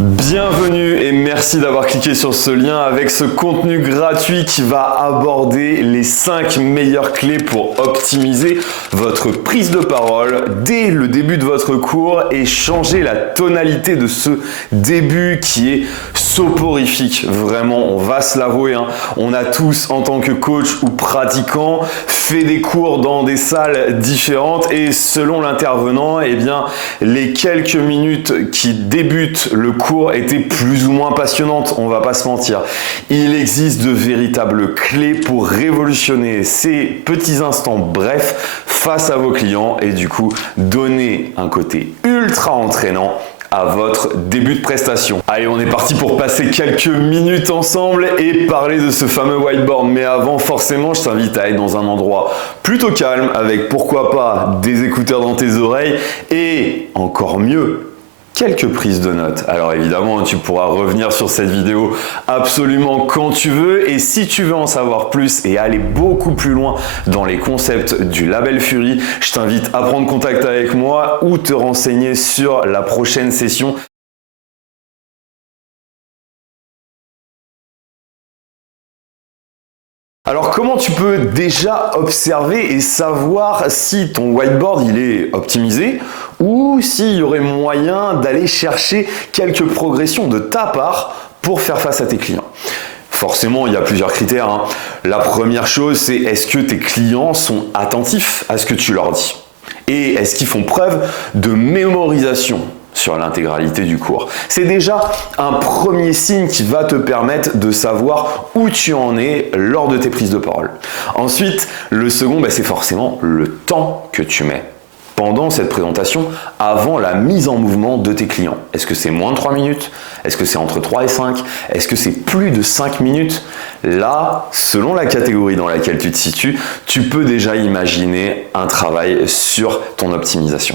Bienvenue et merci d'avoir cliqué sur ce lien avec ce contenu gratuit qui va aborder les 5 meilleures clés pour optimiser votre prise de parole dès le début de votre cours et changer la tonalité de ce début qui est soporifique. Vraiment, on va se l'avouer, on a tous en tant que coach ou pratiquant fait des cours dans des salles différentes et selon l'intervenant, les quelques minutes qui débutent le cours étaient plus ou moins passionnantes, on va pas se mentir. Il existe de véritables clés pour révolutionner ces petits instants brefs face à vos clients et du coup donner un côté ultra entraînant à votre début de prestation. Allez, on est parti pour passer quelques minutes ensemble et parler de ce fameux whiteboard. Mais avant, forcément, je t'invite à être dans un endroit plutôt calme avec pourquoi pas des écouteurs dans tes oreilles et encore mieux, quelques prises de notes. Alors évidemment, tu pourras revenir sur cette vidéo absolument quand tu veux et si tu veux en savoir plus et aller beaucoup plus loin dans les concepts du label Fury, je t'invite à prendre contact avec moi ou te renseigner sur la prochaine session. Alors comment tu peux déjà observer et savoir si ton whiteboard il est optimisé ou s'il y aurait moyen d'aller chercher quelques progressions de ta part pour faire face à tes clients? Forcément, il y a plusieurs critères. La première chose, c'est est-ce que tes clients sont attentifs à ce que tu leur dis? Et est-ce qu'ils font preuve de mémorisation sur l'intégralité du cours? C'est déjà un premier signe qui va te permettre de savoir où tu en es lors de tes prises de parole. Ensuite, le second, c'est forcément le temps que tu mets pendant cette présentation avant la mise en mouvement de tes clients. Est-ce que c'est moins de 3 minutes? Est-ce que c'est entre 3 et 5? Est-ce que c'est plus de 5 minutes? Là, selon la catégorie dans laquelle tu te situes, tu peux déjà imaginer un travail sur ton optimisation.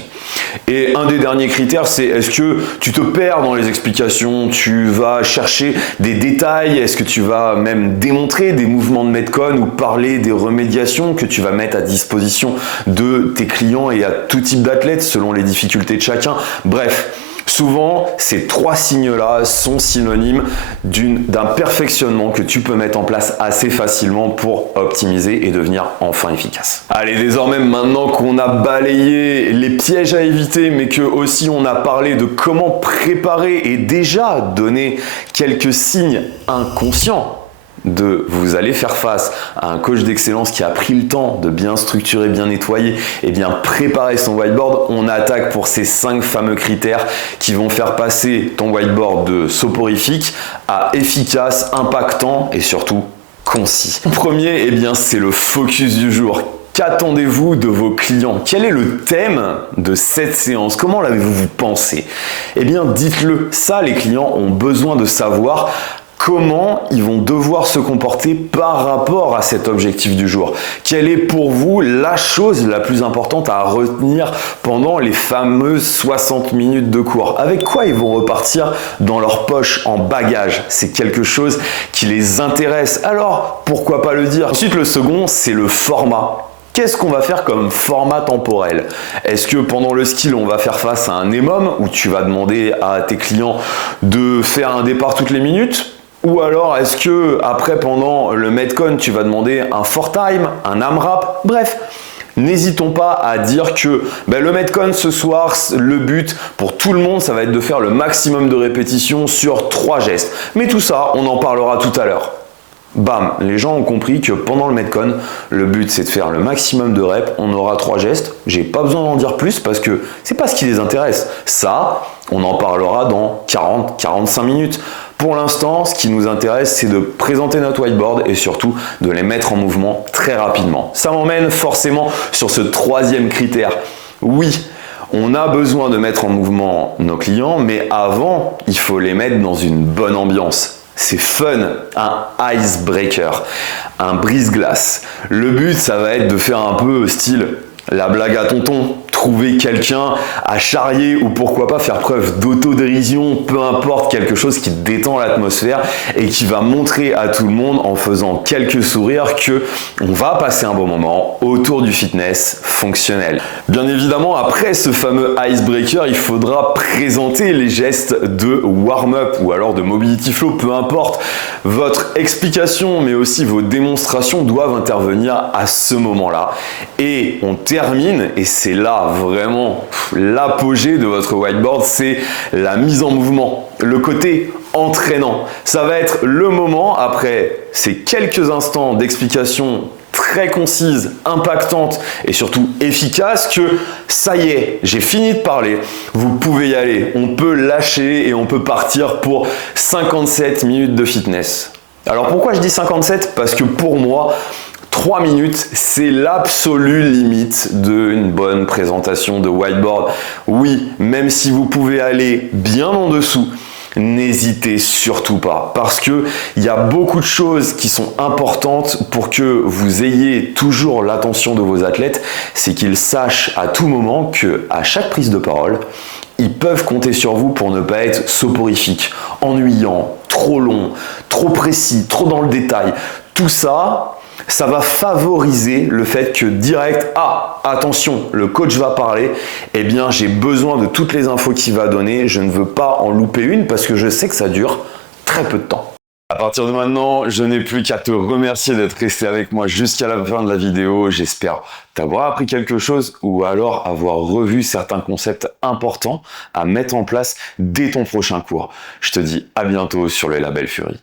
Et un des derniers critères, c'est est-ce que tu te perds dans les explications? Tu vas chercher des détails? Est-ce que tu vas même démontrer des mouvements de Metcon ou parler des remédiations que tu vas mettre à disposition de tes clients et à tout type d'athlètes selon les difficultés de chacun? Bref, souvent, ces 3 signes-là sont synonymes d'un perfectionnement que tu peux mettre en place assez facilement pour optimiser et devenir enfin efficace. Allez, désormais, maintenant qu'on a balayé les pièges à éviter, mais que aussi on a parlé de comment préparer et déjà donner quelques signes inconscients vous allez faire face à un coach d'excellence qui a pris le temps de bien structurer, bien nettoyer et bien préparer son whiteboard, on attaque pour ces 5 fameux critères qui vont faire passer ton whiteboard de soporifique à efficace, impactant et surtout concis. Le premier, c'est le focus du jour. Qu'attendez-vous de vos clients? Quel est le thème de cette séance? Comment l'avez-vous pensé? Dites-le. Ça, les clients ont besoin de savoir comment ils vont devoir se comporter par rapport à cet objectif du jour. Quelle est pour vous la chose la plus importante à retenir pendant les fameuses 60 minutes de cours? Avec quoi ils vont repartir dans leur poche en bagage? C'est quelque chose qui les intéresse. Alors, pourquoi pas le dire? Ensuite, le second, c'est le format. Qu'est-ce qu'on va faire comme format temporel? Est-ce que pendant le skill, on va faire face à un EMOM où tu vas demander à tes clients de faire un départ toutes les minutes? Ou alors, est-ce que après, pendant le Metcon, tu vas demander un 4-time, un AMRAP? Bref, n'hésitons pas à dire que le Metcon ce soir, le but pour tout le monde, ça va être de faire le maximum de répétitions sur 3 gestes. Mais tout ça, on en parlera tout à l'heure. Bam, les gens ont compris que pendant le Metcon, le but c'est de faire le maximum de reps, on aura 3 gestes, j'ai pas besoin d'en dire plus parce que c'est pas ce qui les intéresse. Ça, on en parlera dans 40-45 minutes. Pour l'instant, ce qui nous intéresse, c'est de présenter notre whiteboard et surtout de les mettre en mouvement très rapidement. Ça m'emmène forcément sur ce 3e critère. Oui, on a besoin de mettre en mouvement nos clients, mais avant, il faut les mettre dans une bonne ambiance. C'est fun, un icebreaker, un brise-glace. Le but, ça va être de faire un peu style la blague à tonton. trouver quelqu'un à charrier ou pourquoi pas faire preuve d'autodérision, peu importe, quelque chose qui détend l'atmosphère et qui va montrer à tout le monde en faisant quelques sourires que on va passer un bon moment autour du fitness fonctionnel. Bien évidemment, après ce fameux icebreaker, il faudra présenter les gestes de warm-up ou alors de mobility flow, peu importe. Votre explication mais aussi vos démonstrations doivent intervenir à ce moment-là. Et on termine, et c'est là vraiment l'apogée de votre whiteboard, c'est la mise en mouvement, le côté entraînant. Ça va être le moment, après ces quelques instants d'explication très concise, impactante et surtout efficace, que ça y est, j'ai fini de parler, vous pouvez y aller, on peut lâcher et on peut partir pour 57 minutes de fitness. Alors pourquoi je dis 57? Parce que pour moi, 3 minutes, c'est l'absolue limite d'une bonne présentation de whiteboard. Oui, même si vous pouvez aller bien en dessous, n'hésitez surtout pas, parce que il y a beaucoup de choses qui sont importantes pour que vous ayez toujours l'attention de vos athlètes. C'est qu'ils sachent à tout moment que à chaque prise de parole, ils peuvent compter sur vous pour ne pas être soporifique, ennuyant, trop long, trop précis, trop dans le détail. Tout ça, ça va favoriser le fait que direct, attention, le coach va parler, eh bien j'ai besoin de toutes les infos qu'il va donner, je ne veux pas en louper une parce que je sais que ça dure très peu de temps. À partir de maintenant, je n'ai plus qu'à te remercier d'être resté avec moi jusqu'à la fin de la vidéo. J'espère t'avoir appris quelque chose ou alors avoir revu certains concepts importants à mettre en place dès ton prochain cours. Je te dis à bientôt sur le Label Fury.